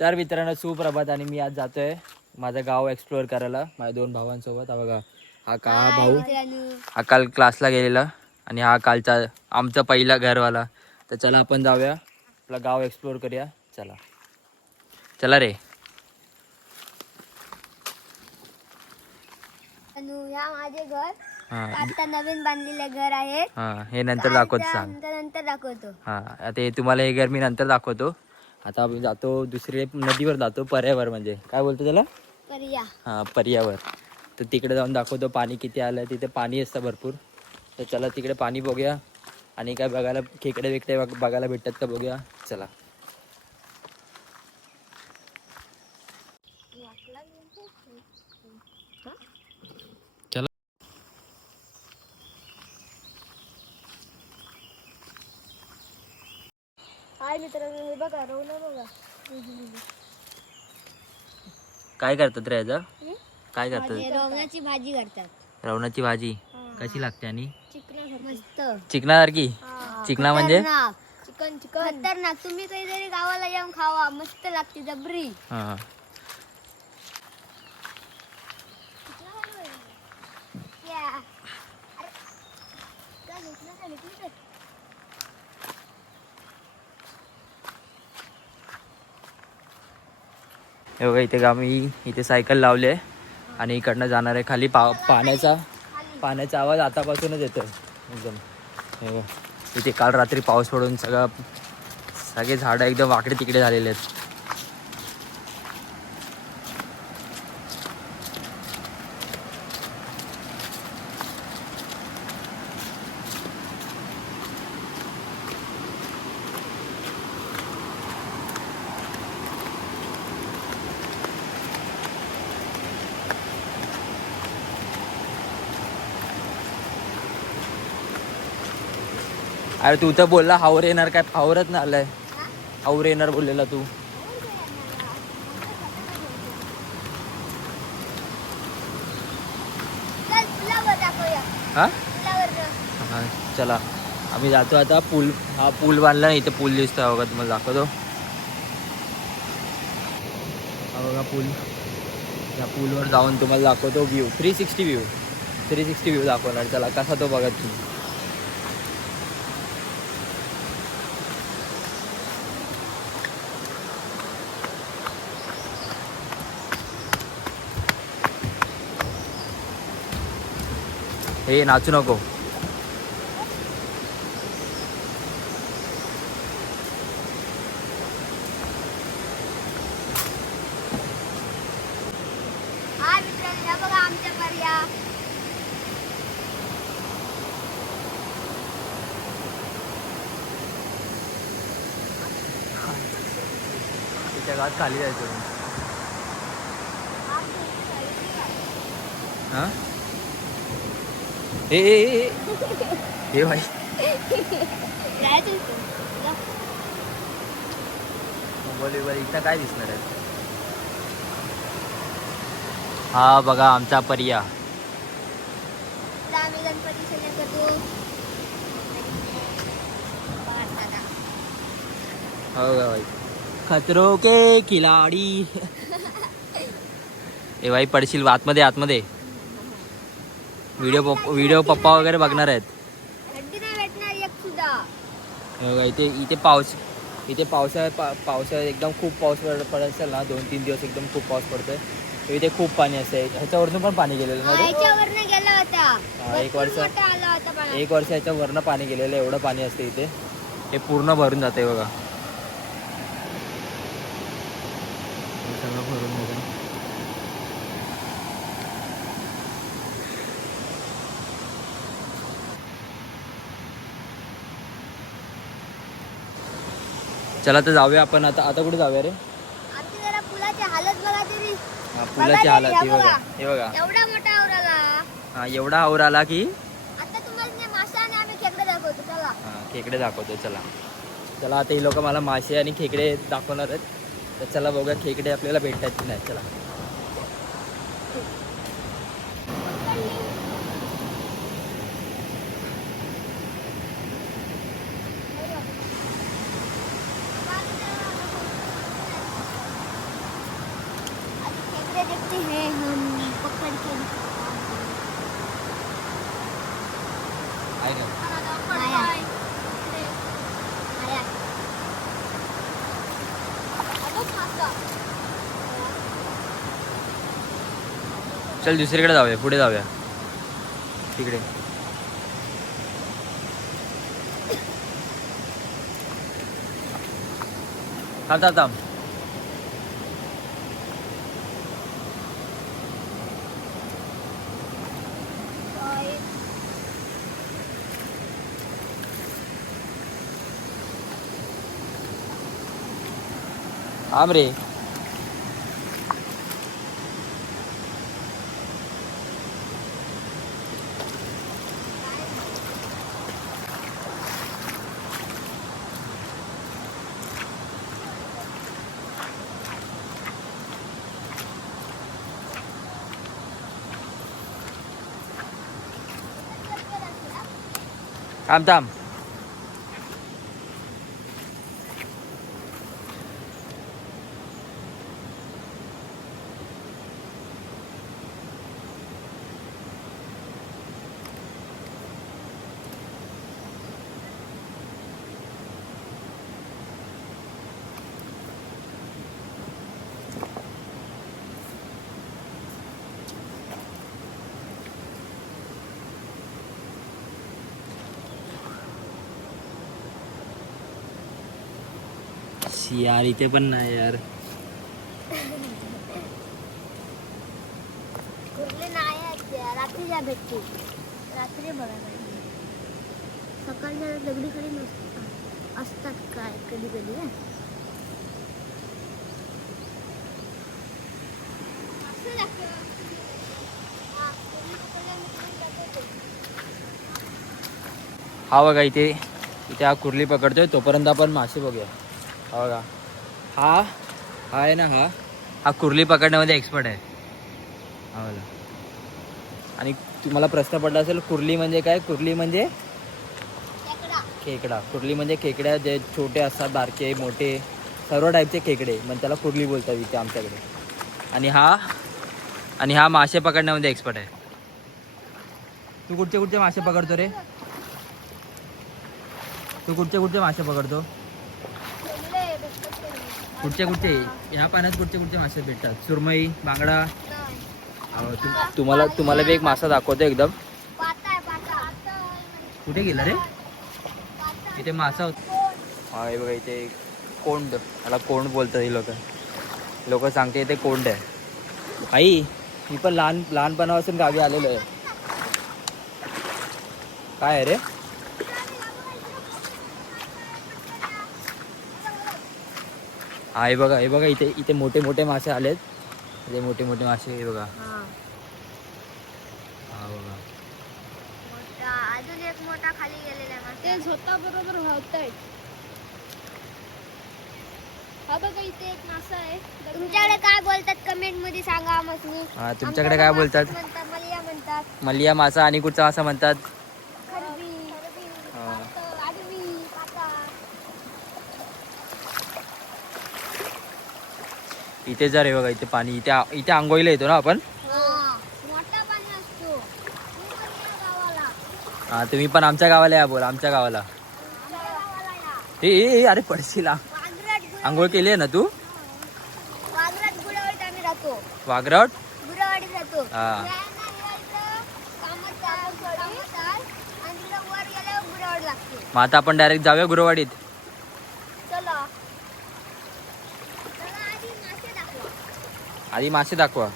तर मित्रांनो सुप्रभात आणि मी आज जातोय माझं गाव एक्सप्लोअर करायला माझ्या 2 भावांसोबत. हा बघा हा भाऊ हा काल क्लासला गेलेला आणि हा कालचा आमचा पहिला घरवाला. तर चला आपण जाऊया आपलं गाव एक्सप्लोअर करूया. चला चला रे. ह्या माझे घर हा आता नवीन बांधलेले घर आहे. हा हे नंतर दाखवतो सांग. नंतर दाखवतो. हा आता हे तुम्हाला हे घर मी नंतर दाखवतो. आता आपण जातो दुसरी नदीवर जातो पर्यावर म्हणजे काय बोलतो त्याला पर्या. हा पर्यावर. तर तिकडे जाऊन दाखवतो पाणी किती आलं. तिथे पाणी असतं भरपूर. तर चला तिकडे पाणी बघूया आणि काय बघायला खेकडे वेकडे बघायला भेटतात का बघूया. चला चला. हाय मित्रांनो हे बघा रवणं बघा. काय करतात रे याचं काय करतात. रवणाची भाजी करतात. रवणाची भाजी कशी लागते आणि मस्त चिकनासारखी. चिकना म्हणजे चिकन खतरनाक. तुम्ही कधीतरी गावाला येऊन खावा मस्त लागते जबरी. हा हे बघा इथे आम्ही इथे सायकल लावली आहे आणि इकडनं जाणार आहे खाली पाण्याचा आवाज आतापासूनच येतो एकदम. हे बघा इथे काल रात्री पाऊस पडून सगळे झाडं एकदम वाकडे तिकडे झालेले आहेत. अरे तू तर बोलला हावर येणार काय हावरच ना आलाय. हावर येणार बोललेला तू. हा हा चला आम्ही जातो आता. हा पूल बांधला नाही इथे पूल दिसतोय बघा तुम्हाला दाखवतो. हा बघा पूल. या पूलवर जाऊन तुम्हाला दाखवतो व्ह्यू 360 व्ह्यू दाखवणार. चला कसा तो बघा तुम्ही. हे नाचू नको. हाय मित्रांनो हे बघा आमच्या पर्या. तिच्या गावात खाली जायचं. हा हे भाई मोबाईल इथं काय दिसणार आहे. हा बघा आमचा पर्या. आम्ही गणपती विसर्जन करतो. हो का भाई खतरो के खिलाडी. ए भाई पडशील आतमध्ये. व्हिडिओ पप्पा वगैरे बघणार आहेत. थंडी नाही भेटणार एक सुद्धा. हे बघा इथे पावसाळ्यात एकदम खूप पाऊस पडत असेल ना 2-3 दिवस एकदम खूप पाऊस पडतोय. इथे खूप पाणी असते. ह्याच्यावरनं पण पाणी गेलेलं ना ह्याच्यावरनं गेला होता. हा, एक वर्ष आला होता पाणी. ह्याच्यावरनं पाणी गेलेलं एवढं पाणी असते इथे. हे पूर्ण भरून जाते बघा. हे सगळं भरून जातं. चला तर जाऊया आपण. आता कुठे जाऊया रे. आमची जरा पुलाची हालत बघा तरी. हा पुलाची हालत हे बघा. एवढा मोठा आवराला. हा एवढा हावर आला की आता तुम्हाला मासा आणि आम्ही खेकडे दाखवतो. चला हा खेकडे दाखवतो. चला आता ही लोक मला मासे आणि खेकडे दाखवणार आहेत. तर चला बघूया खेकडे आपल्याला भेटतात की नाही. चला देखते हैं हम पकड़ के आहे का? आया आया चल दुसरीकडे जाऊया, पुढे जाऊया तिकडे. थांब थांब थांब. थांब रे. थांब थांब. यार इथे पण नाही यार. कुठले नाही आहेत त्या. रात्री जा भेटते. रात्री बघायला सकाळच्या दगडी खडी नसतात असतात काय कधी कधी हा बघा इथे इथे हा कुर्ली पकडतोय, तोपर्यंत आपण मासे बघूया. हा बघा हा हा आहे ना, हा कुर्ली पकडण्यामध्ये एक्सपर्ट आहे. हा बघा. आणि तुम्हाला प्रश्न पडला असेल कुर्ली म्हणजे काय? कुर्ली म्हणजे खेकडा. कुर्ली म्हणजे खेकड्या जे छोटे असतात, बारके मोठे सर्व टाईपचे खेकडे, मग त्याला कुर्ली बोलतात इथे आमच्याकडे. आणि हा मासे पकडण्यामध्ये एक्सपर्ट आहे. तू कुठचे कुठचे मासे पकडतो रे? तू कुठचे कुठचे मासे पकडतो? कुठचे कुठचे ह्या पाण्यात कुठचे कुठचे मासे भेटतात? सुरमई, बांगडा. तुम्हाला बी एक मासा दाखवतो एकदम. कुठे गेला रे? इथे मासा होता. हा हे बघा इथे कोंड, मला कोंड बोलतात ही लोक सांगते इथे कोंड आहे. आई मी पण लहानपणापासून गावी आलेलो आहे. काय आहे रे? हा हे बघा इथे मोठे मोठे मासे आलेत. इथे मोठे मोठे मासे हे बघा. हा बघा अजून एक मोठा खाली गेलेला आहे. ते झोता बरोबर वाहतय. हा बघा इथे एक मासा आहे. तुमच्याकडे काय बोलतात कमेंट मध्ये सांगा. मग मी हा तुमच्याकडे काय बोलतात? मलिया म्हणतात. मलिया मासा. आणि कुठचा मासा म्हणतात? इथे जर हे बघा इथे पाणी, इथे आंघोळीला येतो ना आपण. मोठा पाणी असतो. हा तुम्ही पण आमच्या गावाला या. बोल आमच्या गावाला. ए अरे पडशील. आंघोळ केली आहे ना तू? वाघरात गुरावाडीत आम्ही राहतो. वाघराट गुरावाडीत राहतो. हा मग आता आपण डायरेक्ट जाऊया गुरुवाडीत. चला आधी मासे दाखवा.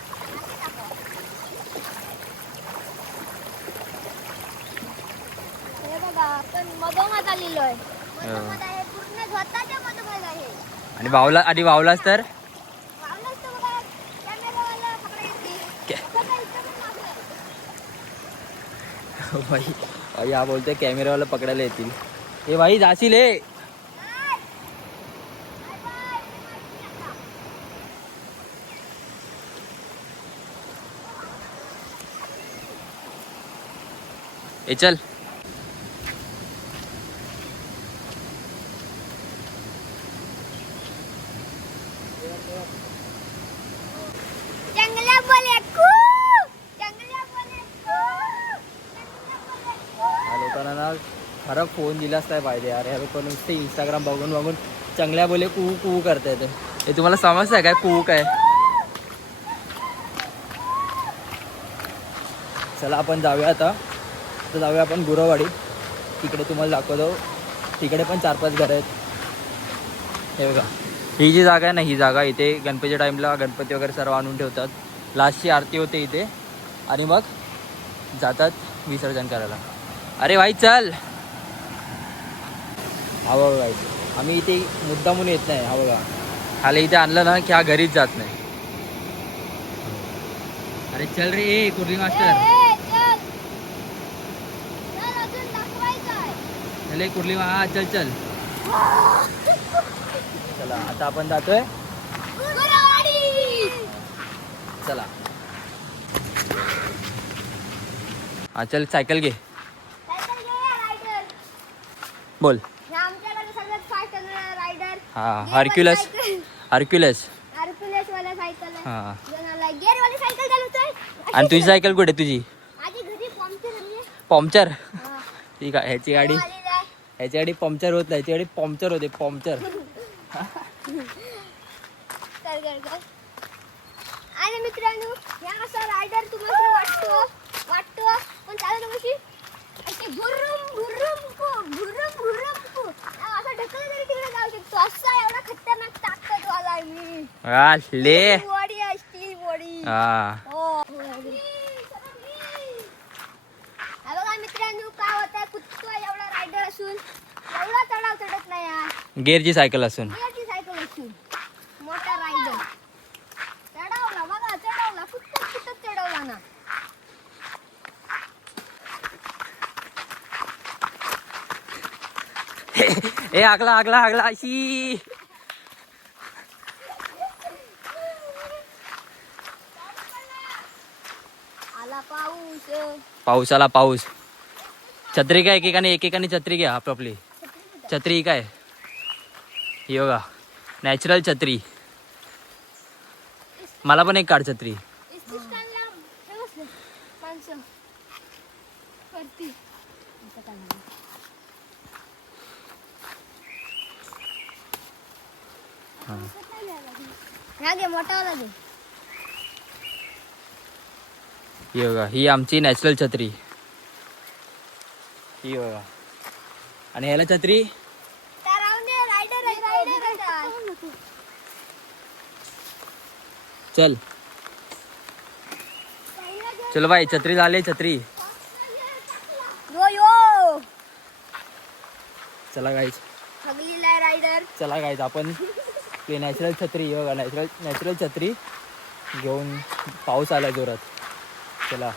हे बघा आपण मधोमध आलेलो आहे. मधोमध आहे, पूर्ण स्वतःच्या मधोमध आहे. आणि वावलाच तर वावलाच तर बघा कॅमेरावाला पकडायची. भाई हा बोलतोय कॅमेरावाला पकडायला येतील. हे भाई जाशील हे. ए चल. चांगल्या बोले कू चांगल्या बोले कू चांगल्या बोले कू. या लोकांना ना खरं फोन दिलाच नाही पाहिजे यार. या लोक नुसते इंस्टाग्राम बघून बघून चांगल्या बोले कू कू करतायत. हे तुम्हाला समजतंय काय कू काय? चला आपण जाऊया आता. तर जाऊया आपण गुरवाडी. तिकडे तुम्हाला दाखवतो. तिकडे पण 4-5 घरं आहेत. हे बघा ही जी जागा आहे ना, ही जागा इथे गणपतीच्या टाईमला गणपती वगैरे सर्व आणून ठेवतात. लास्टची आरती होते इथे आणि मग जातात विसर्जन करायला. अरे भाई चल. हा बघा भाई आम्ही इथे मुद्दामून येत नाही. हा बघा खाली इथे आणलं ना की हा घरीच जात नाही. अरे चल रे ए कुर्ली मास्टर. चल कुर्ली हा चल चल. चला आता आपण जातोय. चला हा चल सायकल घे. बोल. हा हरक्युलस हरक्युलस वाला सायकल आहे. हा गिअर वाली सायकल चालवतोय. आणि तुझी सायकल कुठे तुझी? माझी घरी पंक्चर झाली. पंक्चर? हा. ठीक आहे. ह्याची गाडी ह्याची गाडी पंक्चर होत नाही. ह्याची गाडी पंक्चर होते पंक्चर. आणि मित्रांनो या असा रायडर तुम्हाला वाटतो पण चालू कशी अशी घुर्रुम घुर्रुम को घुर्रुम घुर्रुम को असा ढकलला तरी तिकडे जाऊ शकतो. असा एवढा खतरनाक ताकद वाला आहे मी. ले बॉडी आहे स्टील बॉडी. हा हो बघा मित्रांनो काय होतं. कुत्ता एवढा रायडर असून एवढा चढाव चढत नाही यार. गिअरची सायकल असून गिअरची सायकल असून मोठा रायडर चढवला बघा. चढवला कुठं चढवला ना. ए आगला आगला आगला अशी. आला पाऊस. पाऊस आला पाऊस. छत्री काय एकेकाने छत्री घ्या आपापली. छत्री काय ही बघा नॅचरल छत्री. मला पण एक काढ छत्री. ही बघा ही आमची नॅचरल छत्री. ही बघा आणि ह्याला छत्री चल चल भाई छत्री झाले छत्री. चला गाईज रायडर चला गाईज आपण ते नॅचरल छत्री बघा नॅचरल छत्री घेऊन पाऊस आला जोरात. चला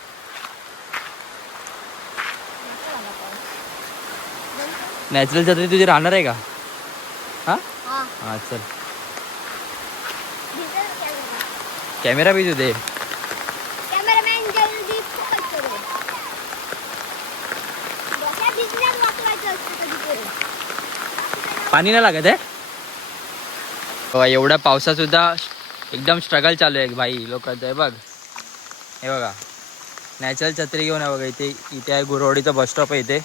नॅचरल छत्री तुझी राहणार आहे का? हा हा चल कॅमेरा भी तुझे. कॅमेरामॅन जल्दी फोकस करो. डोक्यात भिजल्यावर वाचवायचं असतं कधीतरी. पाणी नाही लागत आहे. एवढ्या पावसात सुद्धा एकदम स्ट्रगल चालू आहे भाई लोकांचं. आहे बघ हे बघा नॅचरल छत्री घेऊन आहे बघा. इथे आहे गुरवाडीचा बस स्टॉप आहे इथे.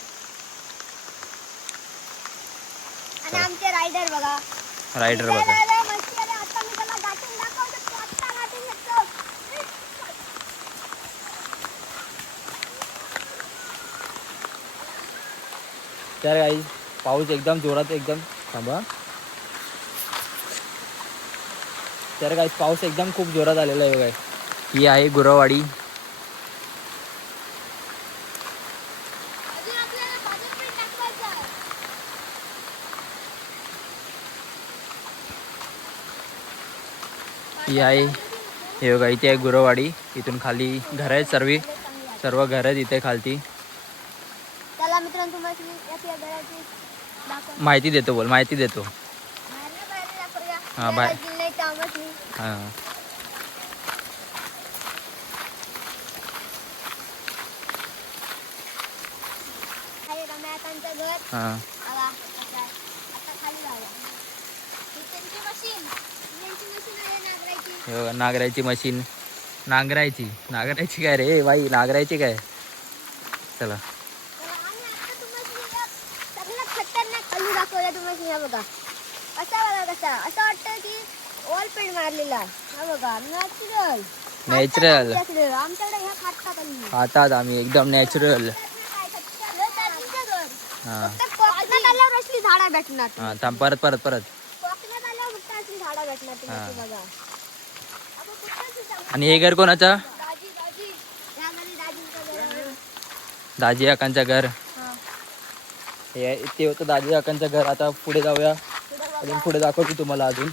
आणि आमचे रायडर बघा. रायडर बघा. आता मी त्याला गाठून दाखवतो. आता गाठून शकतो. तर काही पाऊस एकदम जोरात एकदम थांबा. तर काही पाऊस एकदम खूप जोरात आलेला आहे बघा. ही आहे गुरवाडी. ही आहे हे बघा इथे आहे गुरवाडी. इथून खाली घर आहेत सर्व घर आहेत इथे खालती. त्याला मित्रांनो तुम्हाला या घराची माहिती देतो बोल माहिती देतो. हां बाय हां हां नागराची मशीन. नांगरायची काय रे बाई, नांगरायची काय. चला तर आम्ही आता तुम्हाला एक सगळ्यात खतरनाक कलू दाखवला तुम्हाला. हा बघा कसा असं वाटतं की वॉल पेंट मारलेला आहे. हा बघा नॅचरल आमच्याकडे ह्या खातात आम्ही. खातात आम्ही एकदम नॅचरल. हा कोकणात आल्यावर असली झाडा भेटणार. हा थांब, परत कोकणात आल्यावर फक्त असली झाडा भेटणार तुम्हाला. बघा आणि हे घर कोणाचा? दाजी यामध्ये दाजींचं घर आहे. दाजी काकांचं घर. ते होतं दाजी काकांचं घर. आता पुढे जाऊया, अजून पुढे दाखवतो तुम्हाला अजून.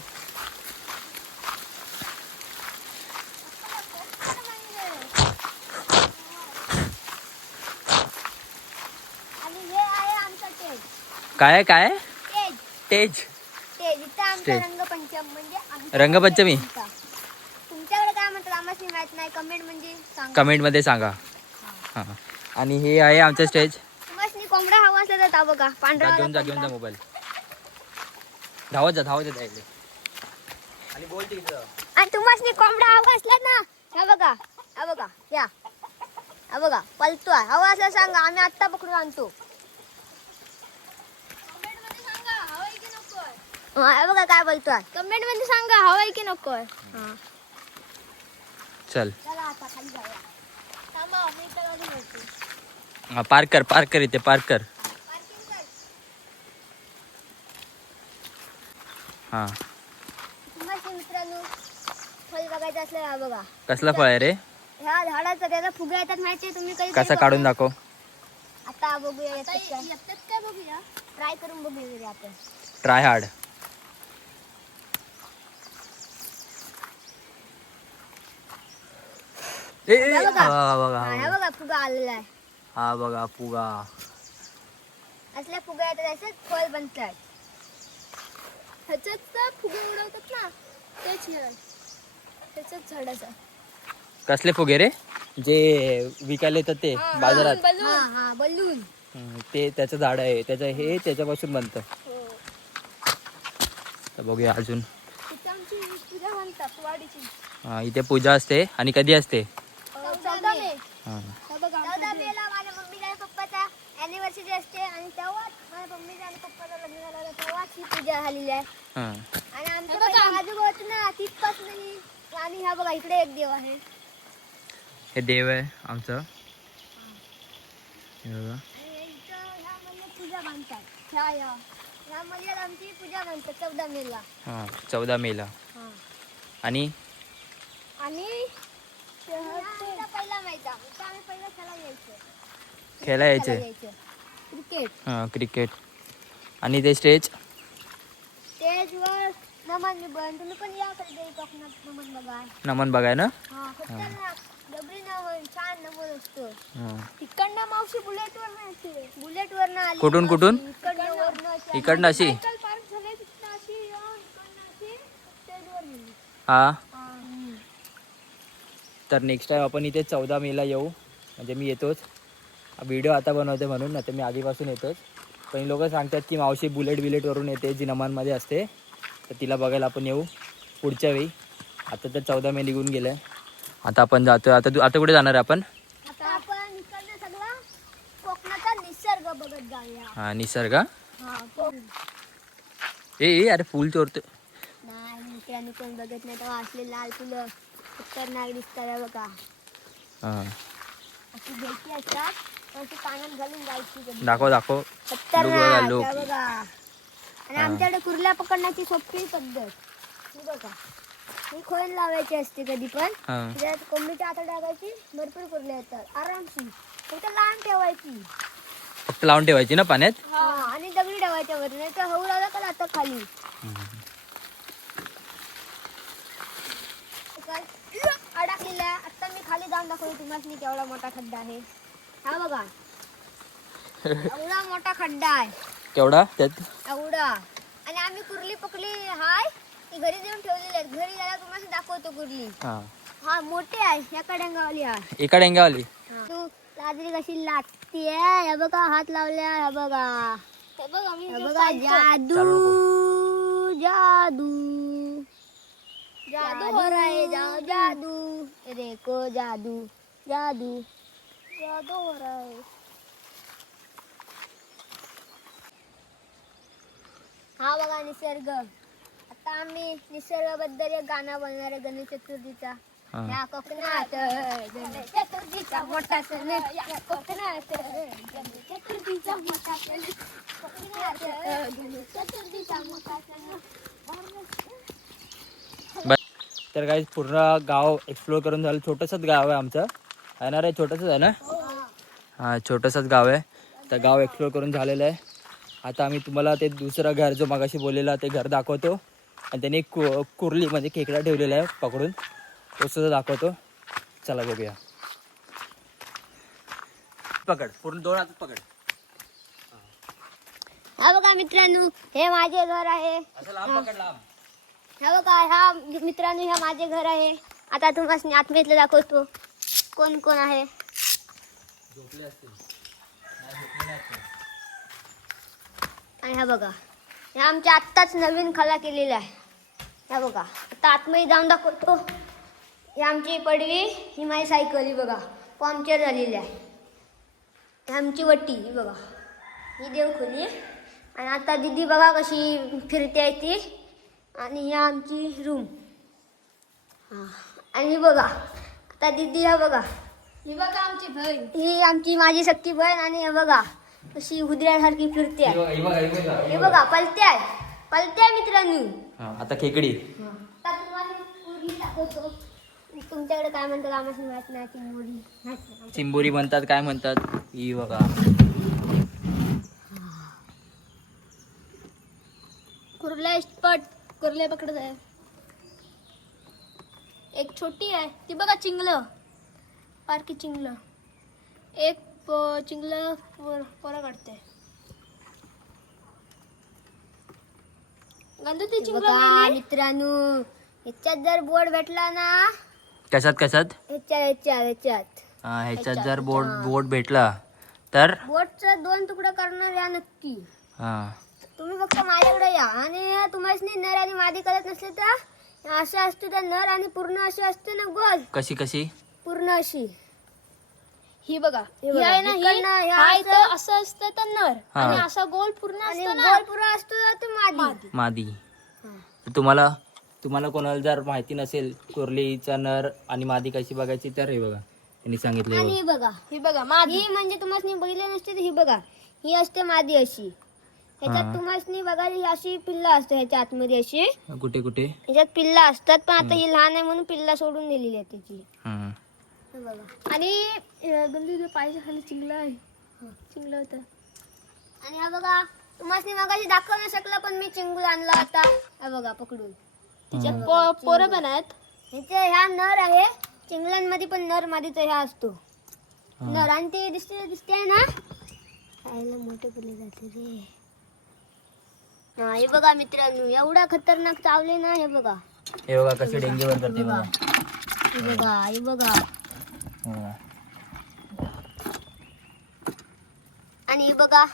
आणि हे आहे आमचं टेज. काय काय टेज तेज टेज इथं आमचं स्टेज. रंगपंचम म्हणजे रंगपंचमी तुमच्याकडे काय म्हणतात आम्हाला माहित नाही. कमेंट म्हणजे सांगा. कमेंट मध्ये सांगा. हा आणि हे आहे आमचं स्टेज. तुम्हाला कोंबडा हवा असला तर बघा पांढरा घेऊन जा मोबाईल. धावत जा द्यायला. आणि बोल तिथं. आणि तुम्हाला कोंबडा हवा असला ना, हा बघा पलतोय. हवा असला सांगा, आम्ही आत्ता पकडून आणतो. हा बघा काय बोलतोय. कमेंट मध्ये सांगा हवाय की नकोय. चल चला आता खाली जाऊया. थांबा मी इथं अजून येतो. पार्क कर इथे पार्क कर. पार्किंग कर. हा तुम्हाला मित्रांनो फळ बघायचं असलं हा बघा. कसला फळ आहे रे? ह्या झाडाचा त्याला फुगे येतात माहितीये तुम्ही कधी? कसा काढून दाखव. आता बघूया येतात काय बघूया. ट्राय करून बघूया आपण. Try hard. बघा. बघा हा बघा फुगा आलेला आहे. हा बघा फुगा. असल्या फुगा येतात असेच फळ बनतात. ह्याच्यात फुगे उडवतात ना, त्याच्याच झाडाचा. कसले फुगे रे? जे विकायला येतात ते बाजारात. बलून. ते त्याचं झाड आहे. त्याच्यापासून बनतं. तर बघूया अजून. आमची पूजा म्हणतात वाडीची. हा इथे पूजा असते. आणि कधी असते? 14 मे. हा 14 मेला माझ्या मम्मीचा आणि पप्पाचा अॅनिव्हर्सरी असते. आणि तेव्हाच माझ्या मम्मीचा आणि पप्पाचा लग्न झालं होतं, तेव्हाच ही पूजा झालेली आहे. हा आणि आमच्या पहिल्या आजोबा होते ना, तिथपासून आणि ह्या बघा इकडे एक देव आहे. हे देव आहे आमचं. हे बघा. आणि इथं ह्या मंदिरात पूजा बांधतात. ह्या मंदिरात आमची पूजा बांधतात 14 मेला. हा 14 मेला. आणि पहिला माहिती आम्ही पहिला खेळायला यायचे. क्रिकेट. हा क्रिकेट. आणि ते स्टेजवर नमन निबंध. तुम्ही पण या कधी कोकणात नमन बघा. नमन बघाय ना. खतरनाक डबरी नमन छान नमन असतो. हा. तिकडनं मावशी बुलेटवर नाही बुलेटवर ना आली. कुठून इकडनं अशी. हा तर नेक्स्ट टाइम आपण इथे 14 मेला येऊ. म्हणजे मी येतोच. व्हिडिओ आता बनवते म्हणून, नाही तर मी आधीपासून येतोच. पण लोक सांगतात की मावशी बुलेटवरून येते जी नमानमध्ये असते, तर तिला बघायला आपण येऊ पुढच्या वेळी. आता तर 14 मे निघून गेलं. आता आपण जातोय. आता कुठे जाणार आहे आपण? आता आपण इकडनं सगळा कोकणाचा निसर्ग बघत जाऊया. हा निसर्ग. ए अरे फुल चोरतो. नाही मित्रांनो कोण बघत नाही तेव्हा असले लाल फुलं खतरनाक दिसतात बघा. अशी भेटी असतात, अशी कानात घालून जायची. दाखव खतरनाक बघा. आणि आमच्याकडे कुर्ल्या पकडण्याची सोपी पद्धत बघा. ही खोल लावायची असते कधी पण. त्यात कोंबडीच्या हातात टाकायची, भरपूर कुर्ल्या येतात आरामशी. फक्त लावून ठेवायची ना पाण्यात. आणि दगडी ठेवायच्या वर, नाही तर हळू लावला का आता खाली. अडकलेला आहे. आता मी खाली जाऊन दाखवतो तुम्हाला केवढा मोठा खड्डा आहे. हा बघा एवढा मोठा खड्डा आहे. केवढा त्यात एवढा. आणि आम्ही कुर्ली पकडली हाय ती घरी देऊन ठेवलेली आहे. घरी गेला तुम्हाला दाखवतो कुर्ली. हा मोठी आहे. एका डेंगावाली आहे. एका डेंगावाली. तू लाजरी कशी लागतीये. हे बघा हात लावल्या. हे बघा जादू जादू जादू हो रहा है जादू देखो जादू जादू जादू हो रहा है. हा बघा निसर्ग. आता आम्ही निसर्गाबद्दल एक गाणं बनणार आहे गणेश चतुर्थीचा. हा. या कोकणात गणेश चतुर्थीचा मोठा सण. या कोकणात गणेश चतुर्थीचा मोठा सण. कोकणात गणेश चतुर्थीचा मोठा सण. तर काही पूर्ण गाव एक्सप्लोर करून झालं. छोटंसंच गाव आहे आमचं, आहे ना रे? छोटंसंच आहे ना? हां, छोटंसंच गाव आहे. तर गाव एक्सप्लोर करून झालेलं आहे. आता आम्ही तुम्हाला ते दुसरं घर जो मगाशी बोललेला ते घर दाखवतो. आणि त्यांनी कुर्ली म्हणजे खेकडा ठेवलेला आहे पकडून, तो सुद्धा दाखवतो. चला बघूया. पकड, पूर्ण 2 हातात पकड. हा बघा मित्रांनो, हे माझे घर आहे. असं लांब पकड, लांब. हा बघा, ह्या मित्रांनो हे माझे घर आहे. आता तुम्हाला आतमधलं दाखवतो कोण कोण आहे. झोपले असतील, नाही झोपले नाही असतील. आणि हा बघा, हे आमच्या आत्ताच नवीन खाला केलेला आहे. हा बघा, आता आतमध्ये जाऊन दाखवतो. ही आमची पडवी, ही माझी सायकल. ही बघा पंक्चर झालेली आहे. ही आमची वट्टी. ही बघा, ही देवखोली. आणि आता दीदी बघा कशी फिरते आहे ती. आणि ही आमची रूम. हां, आणि ही बघा आता दीदी. हा बघा, ही बघा आमची बहीण. ही आमची माझी सक्की बहीण. आणि हे बघा कशी हुदऱ्यासारखी फिरते आहे. हे बघा पलत्या मित्रांनो. आता खेकडी. आता तुम्हाला पूर्वी दाखवतो. तुमच्याकडे काय म्हणतात आम्हाला माहित नाही. चिंबोरी, चिंबोरी म्हणतात, काय म्हणतात. ही बघा, कुर्ला स्पॉट. कुर्ले पकडत आहे. एक छोटी आहे ती बघा, चिंगलं, पारखी चिंगलं. एक चिंगलं पोरं काढते. गंधू ती चिंगलं मित्रांनो. ह्याच्यात जर बोर्ड भेटला ना. कशात कशात? ह्याच्यात ह्याच्यात जर बोट भेटला तर बोटचा 2 तुकडा करणार या नक्की. हां, तुम्ही फक्त माझ्याकडे या. आणि तुम्हाला नर आणि मादी कळत नसले तर असं असतं. तर नर आणि पूर्ण अशी असते ना, गोल. कशी कशी? पूर्ण अशी. ही बघा, हे बघा, ही आहे ना, ही इकडनं ह्या हा असं- इथं असं असतं तर नर. हा. आणि असा गोल पूर्ण आणि असतो ना, गोल पूर्ण असतो तर मादी. मादी. हा. तर तुम्हाला कोणाला जर माहिती नसेल कुर्लीचा नर आणि मादी कशी बघायची, तर हे बघा त्यांनी सांगितलं. आणि ही बघा, ही बघा मादी. ही म्हणजे तुम्हाला बघितले नसते तर ही बघा, ही असते मादी अशी. ह्याच्यात हा. तुम्हाला बघा ही अशी पिल्ला असते. ह्याच्या आतमध्ये अशी कुठे कुठे ह्याच्यात पिल्ला असतात. पण आता ही लहान आहे म्हणून पिल्ला सोडून दिलेली आहे त्याची. हां. हे बघा. आणि गंदू पाहिजे खाली चिंगलं आहे. चिंगलं होतं. आणि हा बघा, तुम्हाला मगाशी दाखवू नाही शकला पण मी चिंगूल आणला आता. हा बघा पकडून. तिच्यात पोरं पण आहेत. ह्या नर आहे. चिंगलांमध्ये पण नर मादीचा ह्या असतो. नर. आणि ते दिसते ना, खायला मोठे केले जाते रे. हा, हे बघा मित्रांनो, एवढा खतरनाक चावले ना. हे बघा, हे बघा कशी डेंगेवर करते बघा. हे बघा, हे बघा. हा. आणि हे बघा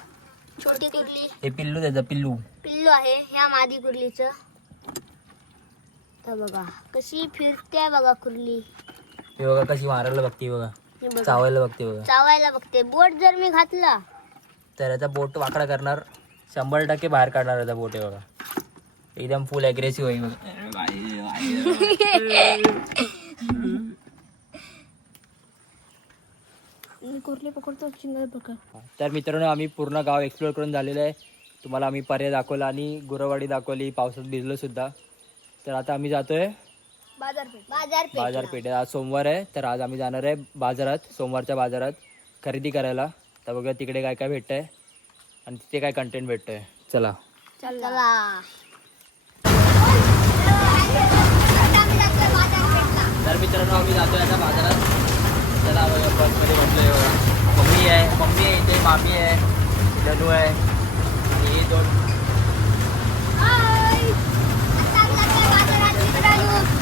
छोटी कुर्ली. हे पिल्लू त्याचं पिल्लू आहे ह्या मादी कुर्लीचं. तर बघा कशी फिरते बघा कुर्ली. हे बघा कशी मारायला बघते बघा, हे बघा, चावायला बघते बघा. चावायला बघते. बोट जर मी घातला तर याचा बोट वाकडा करणार, 100% बाहेर काढणार याचा बोट. आहे बघा, एकदम फुल ॲग्रेसिव्ह आहे बघा. कुर्ली पकडतो, चिंगल पकड. तर मित्रांनो, आम्ही पूर्ण गाव एक्सप्लोर करून झालेलं आहे. तुम्हाला आम्ही पर्याय दाखवला आणि गुरवाडी दाखवली. पावसात भिजलो सुद्धा. तर आता आम्ही जातोय बाजारपेठ. बाजारपेठेत. आज सोमवार आहे, तर आज आम्ही जाणार आहे बाजारात, सोमवारच्या बाजारात खरेदी करायला. तर बघा तिकडे काय काय भेटतंय आणि तिथे काय कंटेंट भेटतंय. चला. चला. तर मित्रांनो, आम्ही जातोय आता बाजारात. चला बघा, बसमध्ये बसलोय बघा. मम्मी आहे इथे, मामी आहे, जनू आहे आणि हे 2.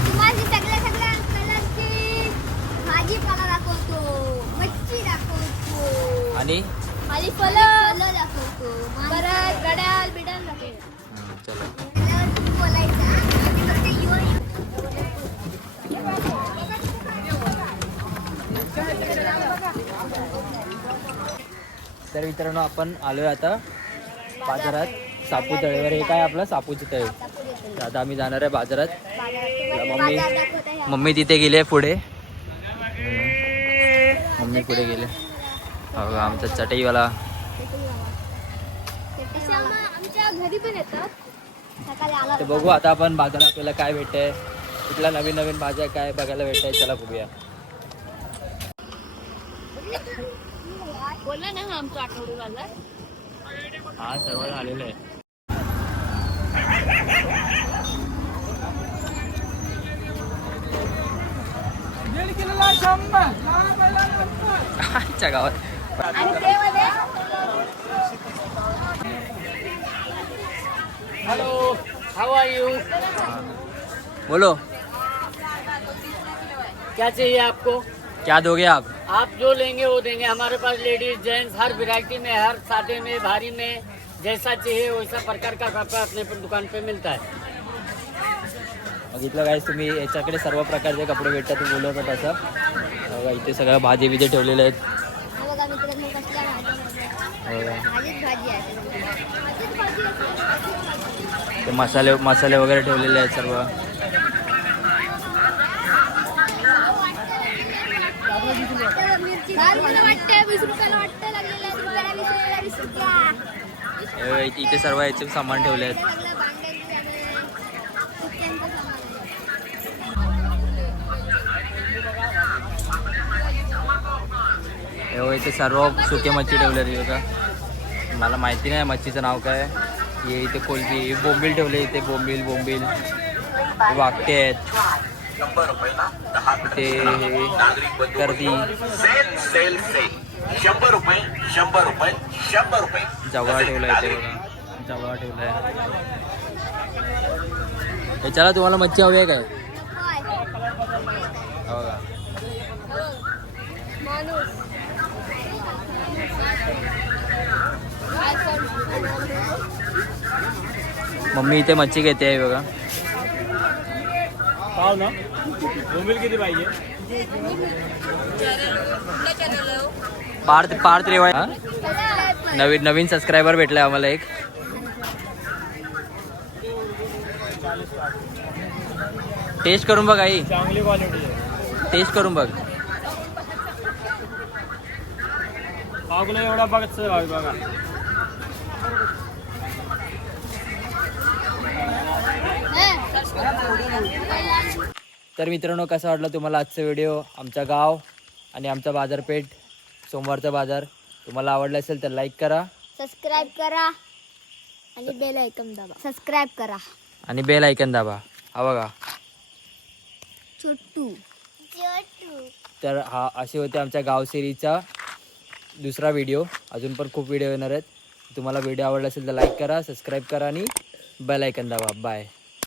तुम्हाला सगळ्या कलरची भाजीपाला दाखवतो, मच्छी दाखवतो आणि खाली फलं दाखवतो. परत गड्याल बिडाल दाखवतो. चला. बोलायचं तर मित्रांनो आपण आलोय आता बाजारात सापू तळेवर. हे काय आपलं सापूचं तळे. तर आता आम्ही जाणार आहे बाजारात. मम्मी तिथे गेली आहे पुढे. मम्मी पुढे गेले. हो आमचा चटईवाला. आमच्या घरी पण येतात. सकाळी आला तर बघू आता आपण बाजारात आपल्याला काय भेटतंय, कुठल्या नवीन नवीन भाज्या काय बघायला भेटतंय. चला बघूया. बोला ना आमचा आठवडी बाजार. हा सर्व झालेलं आहे. आजच्या गावात हेलो, हाउ आर यू? बोलो क्या चाहिए आपको? क्या दोगे आप? आप जो लेंगे वो देंगे. हमारे पास लेडीज जेंट्स हर वैरायटी में, हर सादे में, भारी में, जैसा चाहिए वैसा प्रकार का कपड़ा अपने दुकान पे मिलता है. बघितलं काय तुम्ही, याच्याकडे सर्व प्रकारचे कपडे भेटतात. तुम्ही बोलवता तसं. बघा इथे सगळ्या भाजी बिजे ठेवलेल्या आहेत. बघा मित्रांनो कसल्या भाज्या. बघा. भाजीच भाजी आहे. ते मसाले वगैरे ठेवलेले आहेत सर्व. वाटतंय 20 रुपयाला वाटतं लागलेलं आहे. 20 रुपया. इथे सर्व याचे सामान ठेवले आहेत. इथे सर्व सुके मच्छी ठेवलेली बघा. मला माहिती नाही मच्छीचं नाव काय. हे इथे कोलबी, बोंबील ठेवले. इथे बोंबील वाकटे आहेत. इथे गर्दी. 100 रुपये. जवळा ठेवला इथे बघा. जवळा ठेवलाय. याच्याला तुम्हाला मच्छी हवी आहे काय? हो का. मम्मी इथे मच्छी घेते आहे बघा. पाव ना बोंबील किती पाहिजे? पार्थ रेवाय. नवीन सबस्क्रायबर भेटलाय आम्हाला एक. टेस्ट करून बघ आई. चांगली क्वालिटी आहे. टेस्ट करून बघ. पाव किलो एवढा बघत बघा. तर मित्रांनो कसा वाटला तुम्हाला आजचा व्हिडिओ. आमचा गाव आणि आमचा बाजारपेठ, सोमवारचा बाजार तुम्हाला आवडला असेल तर लाईक करा, सबस्क्राईब करा आणि बेल आयकॉन दाबा. सबस्क्राईब करा आणि बेल आयकॉन दाबा. हा बघा. छोटू. तर हा असे होते आमच्या गाव सिरीजचा दुसरा व्हिडिओ. अजून पण खूप व्हिडिओ येणार आहेत. तुम्हाला व्हिडिओ आवडला असेल तर लाईक करा, सबस्क्राईब करा आणि बेल आयकॉन दाबा. बाय.